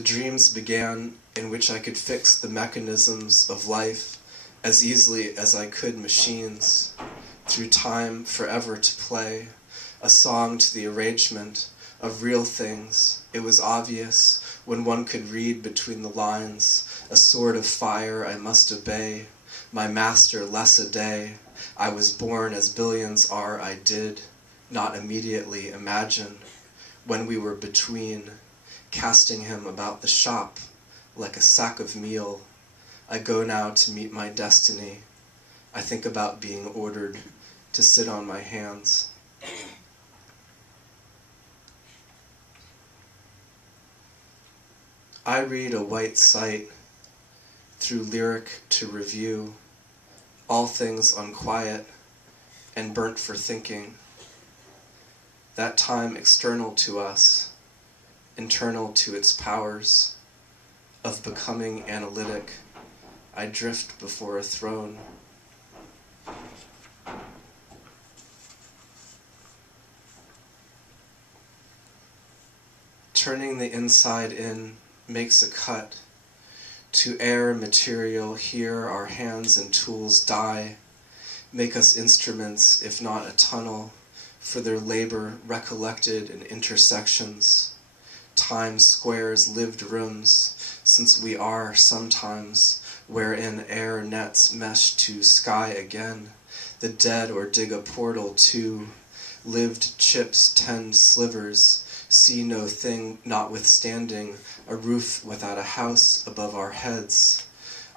The dreams began in which I could fix the mechanisms of life as easily as I could machines, through time forever to play, a song to the arrangement of real things. It was obvious, when one could read between the lines, a sword of fire I must obey, my master less a day. I was born as billions are, I did not immediately imagine, when we were between, casting him about the shop like a sack of meal. I go now to meet my destiny. I think about being ordered to sit on my hands. I read a white sight through lyric to review, all things unquiet and burnt for thinking. That time external to us, internal to its powers, of becoming analytic, I drift before a throne. Turning the inside in makes a cut. To air material here our hands and tools die, make us instruments if not a tunnel, for their labor recollected in intersections. Time squares lived rooms, since we are sometimes, wherein air nets mesh to sky again, the dead or dig a portal to, lived chips tend slivers, see no thing notwithstanding, a roof without a house above our heads.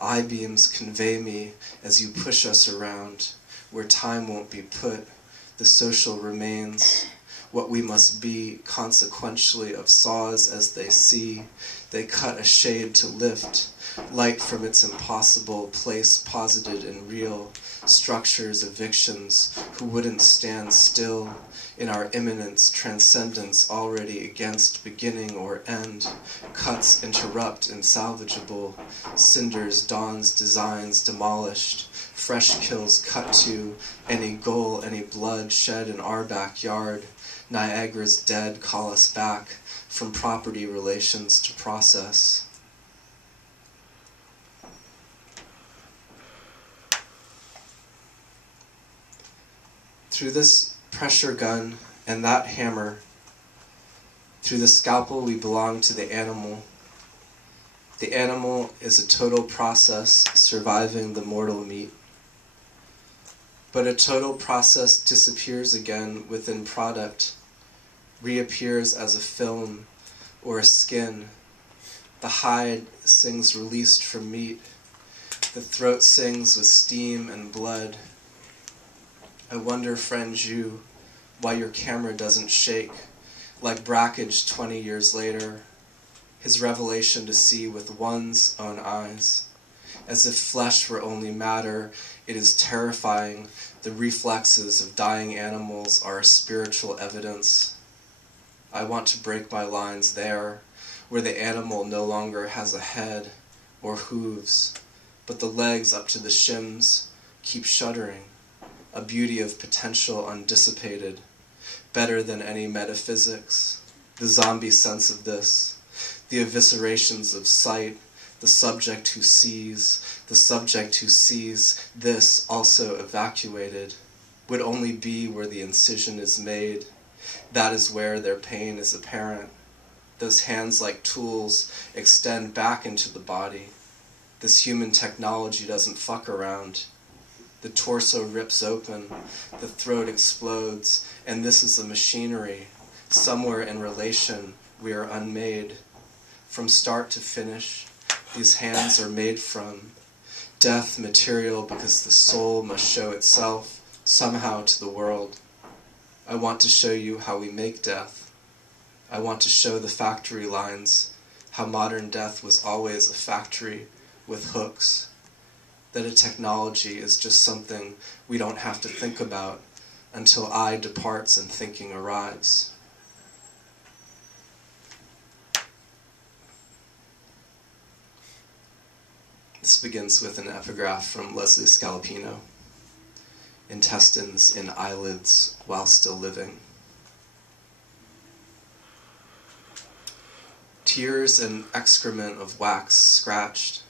I-beams convey me as you push us around, where time won't be put, the social remains, what we must be consequentially of saws as they see, they cut a shade to lift, light from its impossible place posited in real structures, evictions, who wouldn't stand still, in our imminence, transcendence already against beginning or end, cuts interrupt insalvageable, cinders, dawns, designs demolished, fresh kills cut to, any goal, any blood shed in our backyard, Niagara's dead call us back from property relations to process. Through this pressure gun and that hammer, through the scalpel we belong to the animal. The animal is a total process surviving the mortal meat. But a total process disappears again within product, reappears as a film or a skin. The hide sings released from meat. The throat sings with steam and blood. I wonder, friend you, why your camera doesn't shake, like Brackage 20 years later, his revelation to see with one's own eyes. As if flesh were only matter, it is terrifying. The reflexes of dying animals are a spiritual evidence. I want to break my lines there, where the animal no longer has a head or hooves, but the legs up to the shims keep shuddering, a beauty of potential undissipated, better than any metaphysics, the zombie sense of this, the eviscerations of sight, the subject who sees this also evacuated, would only be where the incision is made. That is where their pain is apparent. Those hands like tools extend back into the body. This human technology doesn't fuck around. The torso rips open, the throat explodes, and this is the machinery. Somewhere in relation, we are unmade. From start to finish, these hands are made from death material because the soul must show itself somehow to the world. I want to show you how we make death. I want to show the factory lines, how modern death was always a factory with hooks. That a technology is just something we don't have to think about until I departs and thinking arrives. This begins with an epigraph from Leslie Scalapino. Intestines in eyelids while still living. Tears and excrement of wax scratched,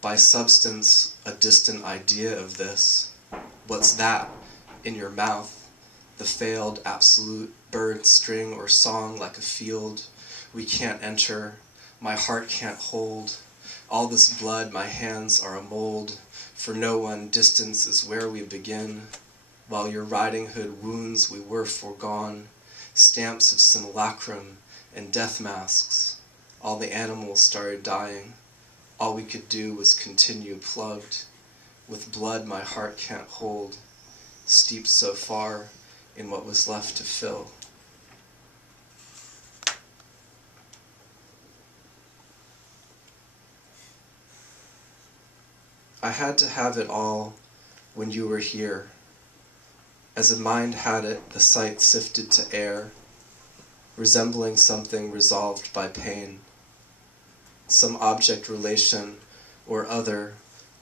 by substance a distant idea of this. What's that in your mouth? The failed absolute bird string or song like a field we can't enter, my heart can't hold. All this blood, my hands are a mold. For no one, distance is where we begin. While your riding hood wounds we were foregone, stamps of simulacrum and death masks. All the animals started dying. All we could do was continue plugged. With blood my heart can't hold, steeped so far in what was left to fill. I had to have it all when you were here. As a mind had it, the sight sifted to air, resembling something resolved by pain. Some object relation or other,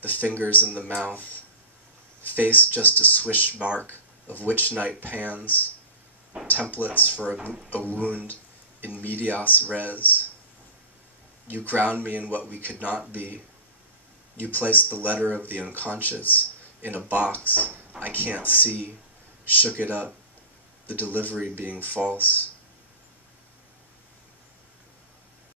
the fingers in the mouth, face just a swish mark of which night pans, templates for a wound in medias res. You ground me in what we could not be. You placed the letter of the unconscious in a box I can't see, shook it up, the delivery being false.